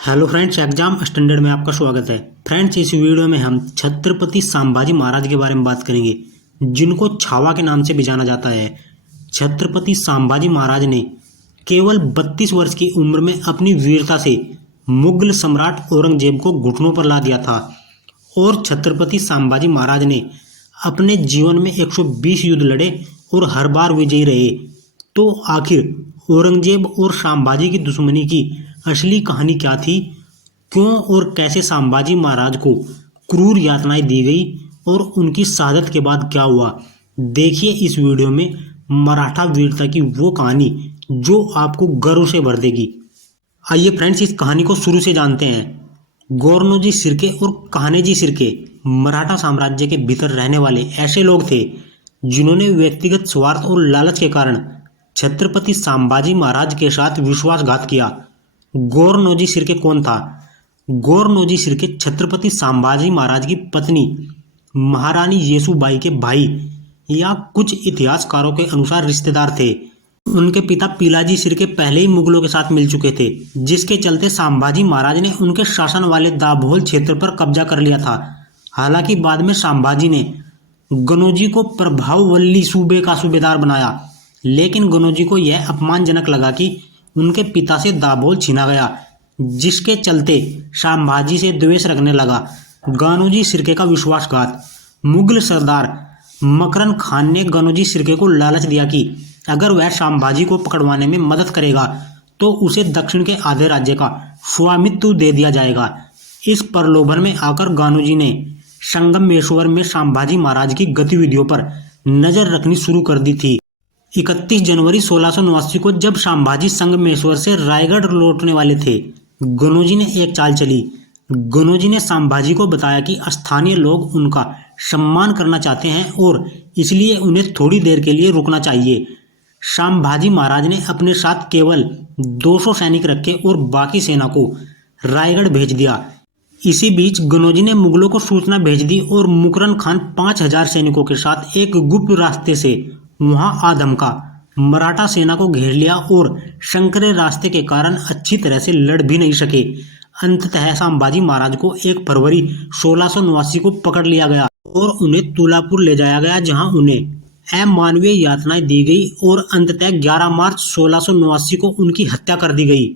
Hello friends, exam standard में आपका स्वागत है। फ्रेंड्स, इस वीडियो में हम छत्रपति संभाजी महाराज के बारे में बात करेंगे, जिनको छावा के नाम से भी जाना जाता है। छत्रपति संभाजी महाराज ने केवल 32 वर्ष की उम्र में अपनी वीरता से मुगल सम्राट औरंगजेब को घुटनों पर ला दिया था और छत्रपति संभाजी महाराज ने अपने जीवन में 120 युद्ध लड़े और हर बार विजयी रहे। तो आखिर औरंगजेब और संभाजी की दुश्मनी की असली कहानी क्या थी? क्यों और कैसे संभाजी महाराज को क्रूर यातनाएं दी गई और उनकी शहादत के बाद क्या हुआ? देखिए इस वीडियो में मराठा वीरता की वो कहानी जो आपको गर्व से भर देगी। आइए फ्रेंड्स, इस कहानी को शुरू से जानते हैं। गौरनोजी शिर्के और कान्होजी शिर्के मराठा साम्राज्य के भीतर रहने वाले ऐसे लोग थे जिन्होंने व्यक्तिगत स्वार्थ और लालच के कारण छत्रपति संभाजी महाराज के साथ विश्वासघात किया। गौरनोजी शिर्के कौन था? गौरनोजी शिर्के छत्रपति संभाजी महाराज की पत्नी महारानी येसुबाई के भाई या कुछ इतिहासकारों के अनुसार रिश्तेदार थे। उनके पिता पिलाजी शिर्के पहले ही मुगलों के साथ मिल चुके थे, जिसके चलते संभाजी महाराज ने उनके शासन वाले दाभोल क्षेत्र पर कब्जा कर लिया था। हालांकि बाद में संभाजी ने गनोजी को प्रभाववल्ली सूबे का सूबेदार बनाया, लेकिन गनोजी को यह अपमानजनक लगा कि उनके पिता से दाभोल छीना गया, जिसके चलते संभाजी से द्वेष रखने लगा। गनोजी शिर्के का विश्वासघात। मुगल सरदार मकरन खान ने गनोजी शिर्के को लालच दिया कि अगर वह संभाजी को पकड़वाने में मदद करेगा तो उसे दक्षिण के आधे राज्य का स्वामित्व दे दिया जाएगा। इस प्रलोभन में आकर गनोजी ने संगमेश्वर में संभाजी महाराज की गतिविधियों पर नजर रखनी शुरू कर दी थी। 31 जनवरी 1689 को जब संभाजी संगमेश्वर से रायगढ़ लौटने वाले थे, गनोजी ने एक चाल चली। गनोजी ने संभाजी को बताया कि स्थानीय लोग उनका सम्मान करना चाहते हैं और इसलिए उन्हें थोड़ी देर के लिए रुकना चाहिए। संभाजी महाराज ने अपने साथ केवल 200 सैनिक रखे और बाकी सेना को रायगढ़ भेज दिया। इसी बीच गनोजी ने मुगलों को सूचना भेज दी और मुकरन खान 5000 सैनिकों के साथ एक गुप्त रास्ते से वहां आ धमका। मराठा सेना को घेर लिया और संकरे रास्ते के कारण अच्छी तरह से लड़ भी नहीं सके। अंततः संभाजी महाराज को 1 फरवरी 1689 को पकड़ लिया गया और उन्हें तुलापुर ले जाया गया, जहां उन्हें अमानवीय यातनाएं दी गई और अंततः 11 मार्च 1689 को उनकी हत्या कर दी गई।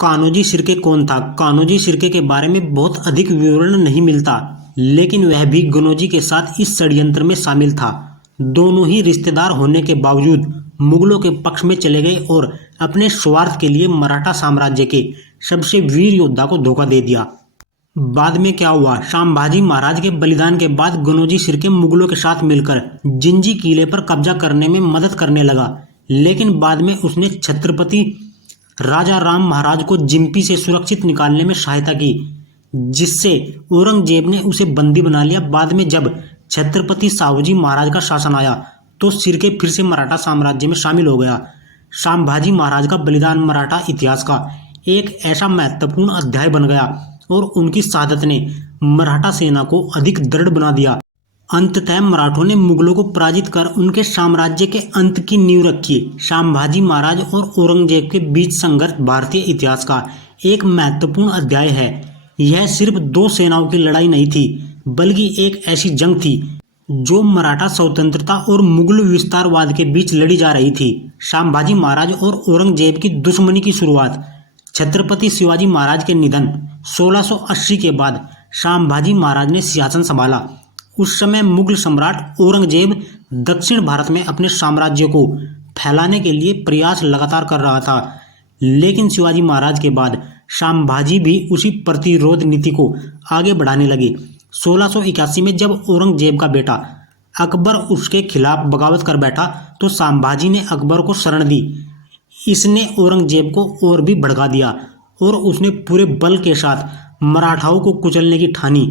कान्होजी शिर्के कौन था? कान्होजी शिर्के के बारे में बहुत अधिक विवरण नहीं मिलता, लेकिन वह भी गनोजी के साथ इस षड्यंत्र में शामिल था। दोनों ही रिश्तेदार होने के बावजूद मुगलों के पक्ष में चले गए और अपने स्वार्थ के लिए मराठा साम्राज्य के सबसे वीर योद्धा को धोखा दे दिया। बाद में क्या हुआ? संभाजी महाराज के बलिदान के बाद गनोजी शिर्के मुगलों के साथ मिलकर जिंजी किले पर कब्जा करने में मदद करने लगा, लेकिन बाद में उसने छत्रपति राजा राम महाराज को जिम्पी से सुरक्षित निकालने में सहायता की, जिससे औरंगजेब ने उसे बंदी बना लिया। बाद में जब छत्रपति साहूजी महाराज का शासन आया तो शिर्के फिर से मराठा साम्राज्य में शामिल हो गया। संभाजी महाराज का बलिदान मराठा इतिहास का एक ऐसा महत्वपूर्ण अध्याय बन गया और उनकी शहादत ने मराठा सेना को अधिक दृढ़ बना दिया। अंततः मराठों ने मुगलों को पराजित कर उनके साम्राज्य के अंत की नींव रखी। संभाजी महाराज और औरंगजेब के बीच संघर्ष भारतीय इतिहास का एक महत्वपूर्ण अध्याय है। यह सिर्फ 2 सेनाओं की लड़ाई नहीं थी, बल्कि एक ऐसी जंग थी जो मराठा स्वतंत्रता और मुगल विस्तारवाद के बीच लड़ी जा रही थी। संभाजी महाराज और औरंगजेब की दुश्मनी की शुरुआत। छत्रपति शिवाजी महाराज के निधन 1680 के बाद संभाजी महाराज ने सिंहासन संभाला। उस समय मुगल सम्राट औरंगजेब दक्षिण भारत में अपने साम्राज्य को फैलाने के लिए प्रयास लगातार कर रहा था, लेकिन शिवाजी महाराज के बाद संभाजी भी उसी प्रतिरोध नीति को आगे बढ़ाने लगे। 1681 में जब औरंगजेब का बेटा अकबर उसके खिलाफ बगावत कर बैठा तो संभाजी ने अकबर को शरण दी। इसने औरंगजेब को और भी भड़का दिया और उसने पूरे बल के साथ मराठाओं को कुचलने की ठानी।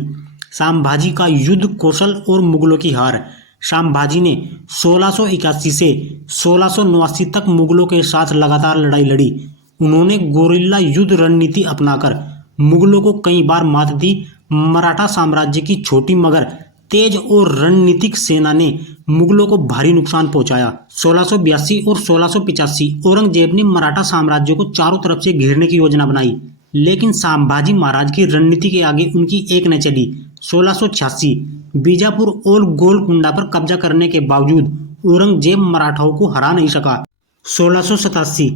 संभाजी का युद्ध कौशल और मुगलों की हार। संभाजी ने 1681 से 1689 तक मुगलों के साथ लगातार लड़ाई लड़ी। उन्होंने गोरिल्ला युद्ध रणनीति अपनाकर मुगलों को कई बार मात दी। मराठा साम्राज्य की छोटी मगर तेज और रणनीतिक सेना ने मुगलों को भारी नुकसान पहुंचाया। 1682 और 1685 औरंगजेब ने मराठा साम्राज्य को चारों तरफ से घेरने की योजना बनाई। लेकिन संभाजी महाराज की रणनीति के आगे उनकी एक न चली। 1686 बीजापुर और गोलकुंडा पर कब्जा करने के बावजूद औरंगजेब मराठाओं को हरा नहीं सका। 1687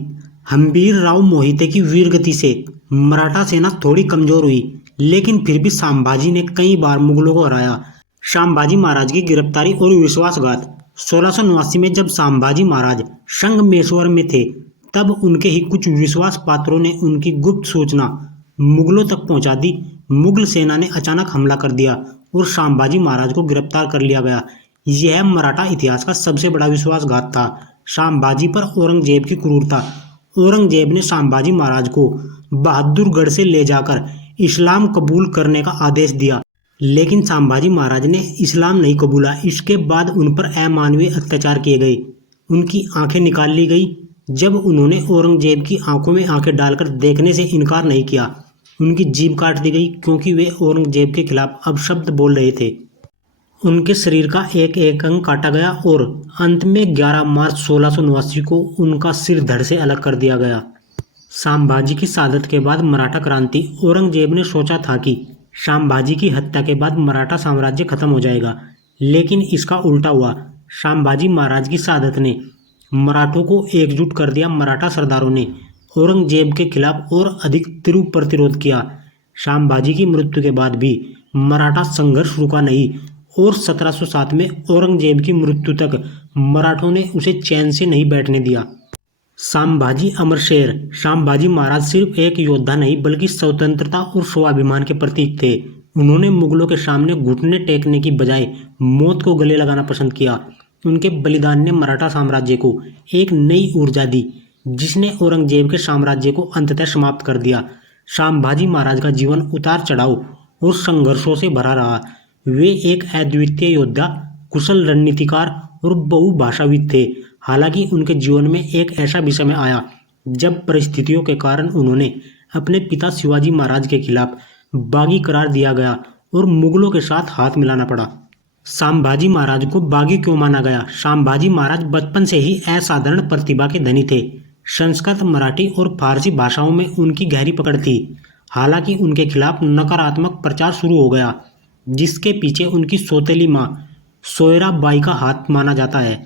हम्बीर राव मोहिते की वीरगति से मराठा सेना थोड़ी कमजोर हुई, लेकिन फिर भी संभाजी ने कई बार मुगलों को हराया। संभाजी महाराज की गिरफ्तारी और विश्वासघात। 1689 में जब संभाजी महाराज संगमेश्वर में थे, तब उनके ही कुछ विश्वास पात्रों ने उनकी गुप्त सूचना मुगलों तक पहुंचा दी। मुगल सेना ने अचानक हमला कर दिया और संभाजी महाराज को गिरफ्तार कर लिया गया। यह मराठा इतिहास का सबसे बड़ा विश्वासघात था। संभाजी पर औरंगजेब की क्रूरता। औरंगजेब ने संभाजी महाराज को बहादुरगढ़ से ले जाकर इस्लाम कबूल करने का आदेश दिया, लेकिन संभाजी महाराज ने इस्लाम नहीं कबूला। इसके बाद उन पर अमानवीय अत्याचार किए गए, उनकी आंखें निकाल ली गई। जब उन्होंने औरंगजेब की आंखों में आंखें डालकर देखने से इनकार नहीं किया, उनकी जीभ काट दी गई, क्योंकि वे औरंगजेब के खिलाफ अपशब्द बोल रहे थे। उनके शरीर का एक एक अंग काटा गया और अंत में 11 मार्च 1689 को उनका सिर धड़ से अलग कर दिया गया। संभाजी की शहादत के बाद मराठा क्रांति। औरंगजेब ने सोचा था कि संभाजी की हत्या के बाद मराठा साम्राज्य खत्म हो जाएगा, लेकिन इसका उल्टा हुआ। संभाजी महाराज की शहादत ने मराठों को एकजुट कर दिया। मराठा सरदारों ने औरंगजेब के खिलाफ और अधिक तीव्र प्रतिरोध किया। संभाजी की मृत्यु के बाद भी मराठा संघर्ष रुका नहीं और 1707 में औरंगजेब की मृत्यु तक मराठों ने उसे चैन से नहीं बैठने दिया। संभाजी अमर शेर। संभाजी महाराज सिर्फ एक योद्धा नहीं, बल्कि स्वतंत्रता और स्वाभिमान के प्रतीक थे। उन्होंने मुगलों के सामने घुटने टेकने की बजाय मौत को गले लगाना पसंद किया। उनके बलिदान ने मराठा साम्राज्य को एक नई ऊर्जा दी, जिसने औरंगजेब के साम्राज्य को अंततः समाप्त कर दिया। संभाजी महाराज का जीवन उतार चढ़ाव और संघर्षों से भरा रहा। वे एक अद्वितीय योद्धा, कुशल रणनीतिकार और बहुभाषाविद थे। हालांकि उनके जीवन में एक ऐसा भी समय आया जब परिस्थितियों के कारण उन्होंने अपने पिता शिवाजी महाराज के खिलाफ बागी करार दिया गया और मुगलों के साथ हाथ मिलाना पड़ा। संभाजी महाराज को बागी क्यों माना गया? संभाजी महाराज बचपन से ही असाधारण प्रतिभा के धनी थे। संस्कृत, मराठी और फारसी भाषाओं में उनकी गहरी पकड़ थी। हालांकि उनके खिलाफ नकारात्मक प्रचार शुरू हो गया, जिसके पीछे उनकी सौतेली मां सोयराबाई का हाथ माना जाता है।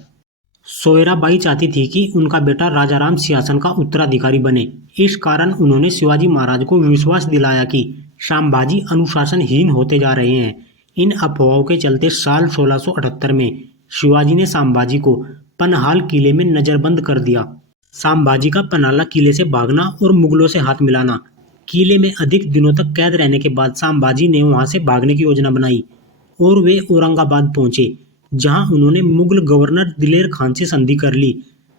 सोयराबाई चाहती थी कि उनका बेटा राजाराम सिंहासन का उत्तराधिकारी बने। इस कारण उन्होंने शिवाजी महाराज को विश्वास दिलाया कि संभाजी अनुशासनहीन होते जा रहे हैं। इन अफवाहों के चलते साल 1678 में शिवाजी ने संभाजी को पनहाल किले में नजरबंद कर दिया। संभाजी का पन्हाला किले से भागना और मुगलों से हाथ मिलाना। किले में अधिक दिनों तक कैद रहने के बाद संभाजी ने वहां से भागने की योजना बनाई और वे औरंगाबाद पहुंचे, जहां उन्होंने मुगल गवर्नर दिलेर खान से संधि कर ली।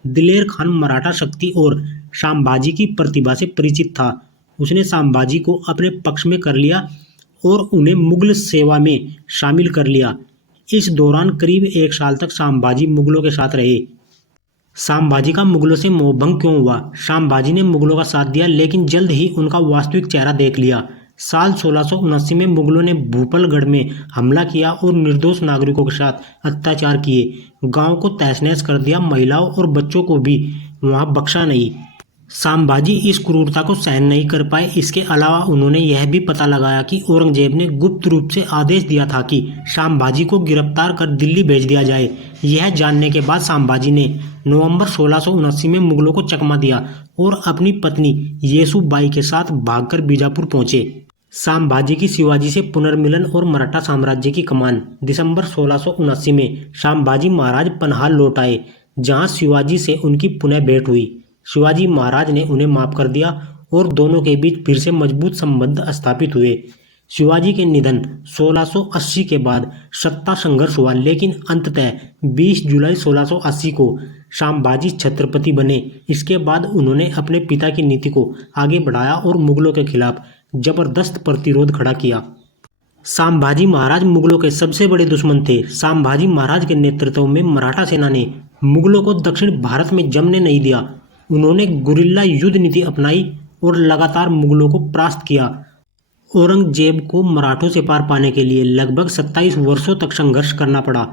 दिलेर खान मराठा शक्ति और संभाजी की प्रतिभा से परिचित था। उसने संभाजी को अपने पक्ष में कर लिया और उन्हें मुगल सेवा में शामिल कर लिया। इस दौरान करीब 1 साल तक संभाजी मुगलों के साथ रहे। संभाजी का मुगलों से मोहभंग क्यों हुआ? संभाजी ने मुगलों का साथ दिया, लेकिन जल्द ही उनका वास्तविक चेहरा देख लिया। साल 1679 में मुगलों ने भूपलगढ़ में हमला किया और निर्दोष नागरिकों के साथ अत्याचार किए। गांव को तहस नहस कर दिया। महिलाओं और बच्चों को भी वहां बख्शा नहीं। संभाजी इस क्रूरता को सहन नहीं कर पाए। इसके अलावा उन्होंने यह भी पता लगाया कि औरंगजेब ने गुप्त रूप से आदेश दिया था कि संभाजी को गिरफ्तार कर दिल्ली भेज दिया जाए। यह जानने के बाद संभाजी ने नवंबर 1679 में मुगलों को चकमा दिया और अपनी पत्नी येसुबाई के साथ भागकर बीजापुर पहुंचे। संभाजी की शिवाजी से पुनर्मिलन और मराठा साम्राज्य की कमान। दिसंबर 1679 में संभाजी महाराज पनहाल लौट आए, जहां शिवाजी से उनकी पुनः भेंट हुई। शिवाजी महाराज ने उन्हें माफ कर दिया और दोनों के बीच फिर से मजबूत संबंध स्थापित हुए। शिवाजी के निधन 1680 के बाद सत्ता संघर्ष हुआ, लेकिन अंततः 20 जुलाई 1680 को संभाजी छत्रपति बने। इसके बाद उन्होंने अपने पिता की नीति को आगे बढ़ाया और मुगलों के खिलाफ जबरदस्त प्रतिरोध खड़ा किया। संभाजी महाराज मुगलों के सबसे बड़े दुश्मन थे। संभाजी महाराज के नेतृत्व में मराठा सेना ने मुगलों को दक्षिण भारत में जमने नहीं दिया। उन्होंने गुरिल्ला युद्ध नीति अपनाई और लगातार मुगलों को परास्त किया। औरंगजेब को मराठों से पार पाने के लिए लगभग 27 वर्षों तक संघर्ष करना पड़ा,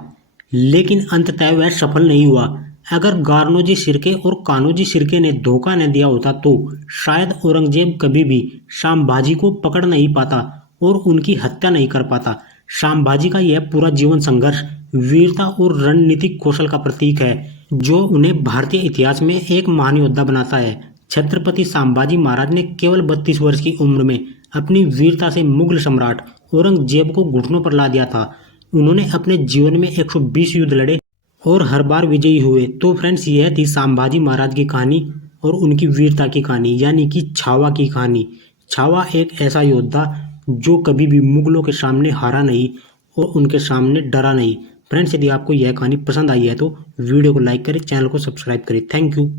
लेकिन अंततः वह सफल नहीं हुआ। अगर गारनोजी शिर्के और कान्होजी शिर्के ने धोखा न दिया होता तो शायद औरंगजेब कभी भी संभाजी को पकड़ नहीं पाता और उनकी हत्या नहीं कर पाता। संभाजी का यह पूरा जीवन संघर्ष वीरता और रणनीतिक कौशल का प्रतीक है, जो उन्हें भारतीय इतिहास में एक महान योद्धा बनाता है। छत्रपति संभाजी महाराज ने केवल 32 वर्ष की उम्र में अपनी वीरता से मुगल सम्राट औरंगजेब को घुटनों पर ला दिया था। उन्होंने अपने जीवन में 120 युद्ध लड़े और हर बार विजयी हुए। तो फ्रेंड्स, यह थी संभाजी महाराज की कहानी और उनकी वीरता की कहानी, यानी कि छावा की कहानी। छावा एक ऐसा योद्धा जो कभी भी मुगलों के सामने हारा नहीं और उनके सामने डरा नहीं। फ्रेंड्स, यदि आपको यह कहानी पसंद आई है तो वीडियो को लाइक करें, चैनल को सब्सक्राइब करें। Thank you.